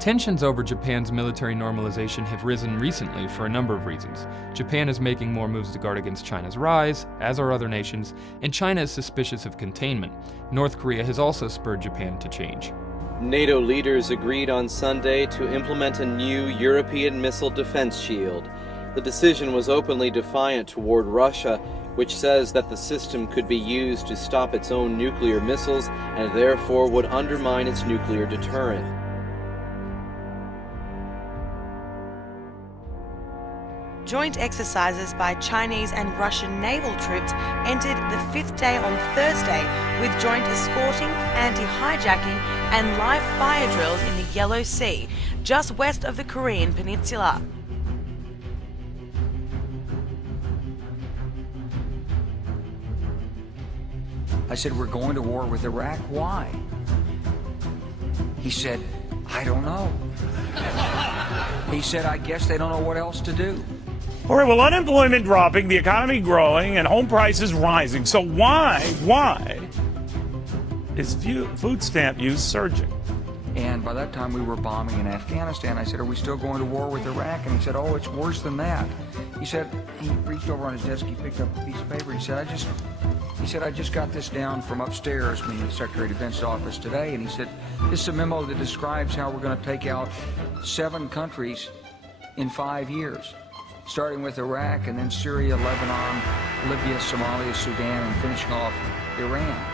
Tensions over Japan's military normalization have risen recently for a number of reasons. Japan is making more moves to guard against China's rise, as are other nations, and China is suspicious of containment. North Korea has also spurred Japan to change. NATO leaders agreed on Sunday to implement a new European missile defense shield. The decision was openly defiant toward Russia, which says that the system could be used to stop its own nuclear missiles and therefore would undermine its nuclear deterrent. Joint exercises by Chinese and Russian naval troops entered the fifth day on Thursday, with joint escorting, anti-hijacking and live fire drills in the Yellow Sea, just west of the Korean peninsula. I said, we're going to war with Iraq. Why? He said, I don't know. He said, I guess they don't know what else to do. All right, well, unemployment dropping, the economy growing, and home prices rising. So why is food stamp use surging? And by that time, we were bombing in Afghanistan. I said, are we still going to war with Iraq? And he said, oh, it's worse than that. He said, he reached over on his desk, he picked up a piece of paper. He said, I just got this down from upstairs from the Secretary of Defense's office today. And he said, this is a memo that describes how we're going to take out 7 countries in 5 years, starting with Iraq and then Syria, Lebanon, Libya, Somalia, Sudan, and finishing off Iran.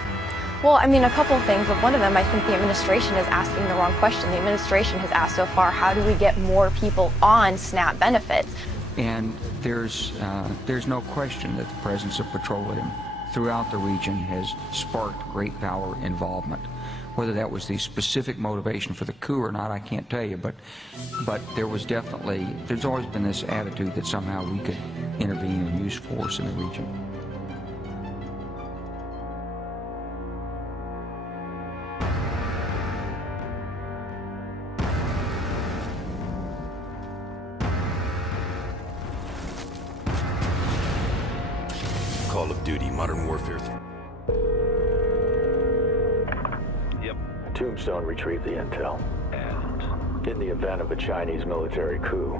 Well, I mean, a couple of things, but one of them, I think the administration is asking the wrong question. The administration has asked so far, how do we get more people on SNAP benefits? And there's no question that the presence of petroleum throughout the region has sparked great power involvement. Whether that was the specific motivation for the coup or not, I can't tell you, but there's always been this attitude that somehow we could intervene and use force in the region. Call of Duty Modern Warfare 3. Tombstone retrieved the intel. And in the event of a Chinese military coup,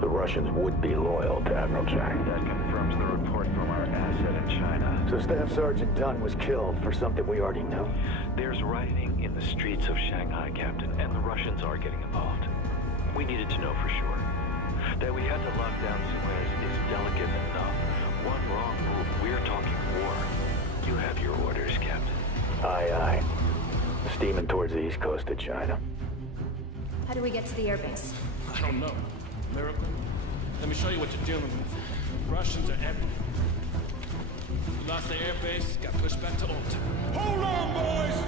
the Russians would be loyal to Admiral Chang. That confirms the report from our asset in China. So Staff Sergeant Dunn was killed for something we already knew? There's rioting in the streets of Shanghai, Captain, and the Russians are getting involved. We needed to know for sure. That we had to lock down Suez is delicate enough. One wrong move, we're talking war. You have your orders, Captain. Aye, aye. Steaming towards the east coast of China. How do we get to the airbase? I don't know. Miracle? Let me show you what you're dealing with. Russians are everywhere. We lost the airbase, got pushed back to old time. Hold on, boys!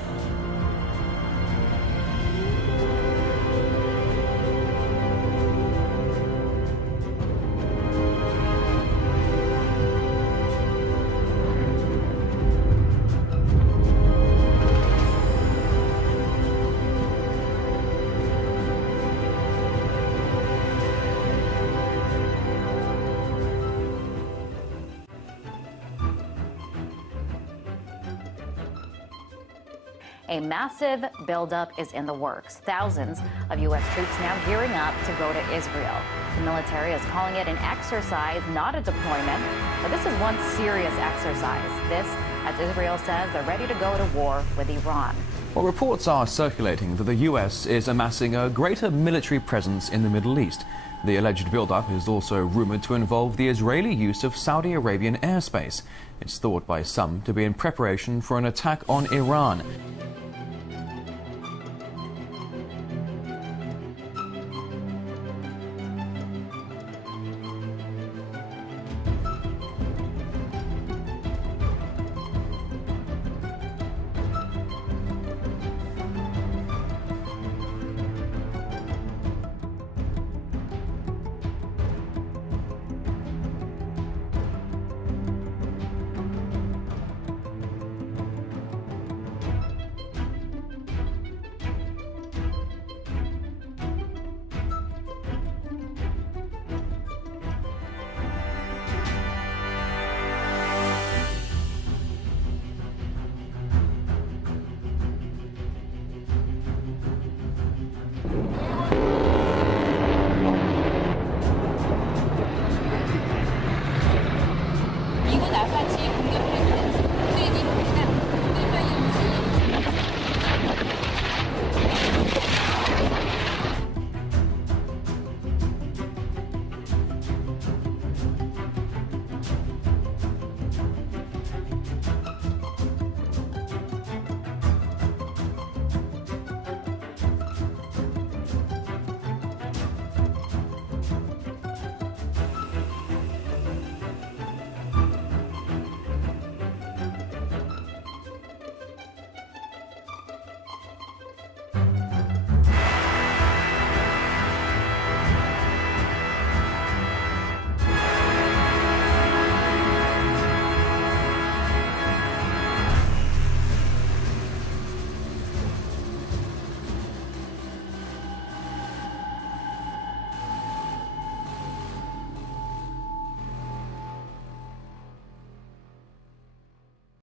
A massive buildup is in the works. Thousands of U.S. troops now gearing up to go to Israel. The military is calling it an exercise, not a deployment. But this is one serious exercise. This, as Israel says, they're ready to go to war with Iran. Well, reports are circulating that the U.S. is amassing a greater military presence in the Middle East. The alleged buildup is also rumored to involve the Israeli use of Saudi Arabian airspace. It's thought by some to be in preparation for an attack on Iran.